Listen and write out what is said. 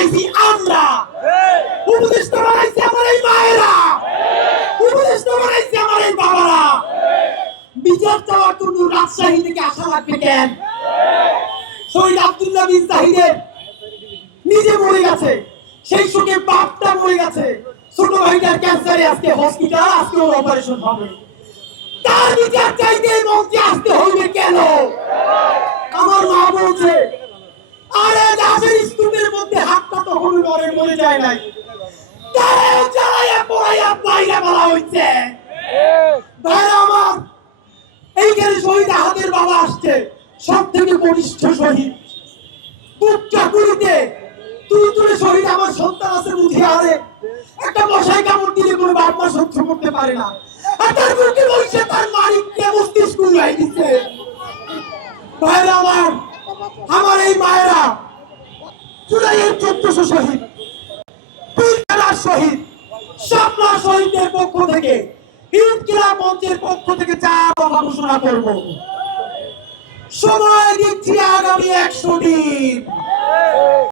বানাইছি আমরা, উপদেষ্টা বানাইছি আমার এই মায়েরা, উপদেষ্টা বানাইছি আমার এই বাবারা। বিচার চাওয়ার জন্য রাজশাহী থেকে আসা লাগবে কেন? শহীদ আব্দুল্লাহ বিন জাহিদের নিজে মরে গেছে, সেই শোকে বাপটা মরে গেছে, ছোট ভাইটার ক্যান্সারে আজকে হসপিটাল, আজকে অপারেশন হবে। তার বিচার চাইতে মঞ্চে আসতে হবে কেন? আমার মা বলছে আরে দাসের স্তূপের মধ্যে হাতটা তখন মরে যায় নাই, তারাও জ্বালাইয়া পোড়াইয়া বাইরে বলা হইছে। ভাইরা আমার, এইখানে শহীদ আহাদের বাবা আসছে, সব থেকে কনিষ্ঠ শহীদ। বুকটা গুলিতে তুলে শহীদ আমার সন্তান আছে মুখে আরে একটা মশাই কামড় দিলে কোনো বাপ মা সহ্য করতে পারে না, আর তার বুকে বসে তার মালিককে মস্তিষ্ক উড়াই দিচ্ছে। ভাইরা আমার এই মায়েরা, জুলাইয়ের 1400 শহীদ, পীরখানার শহীদ, শাপলা শহীদদের পক্ষ থেকে, ইনকিলাব মঞ্চের পক্ষ থেকে 4 দফা ঘোষণা করব। সময় দিচ্ছি আগামী 100 দিন।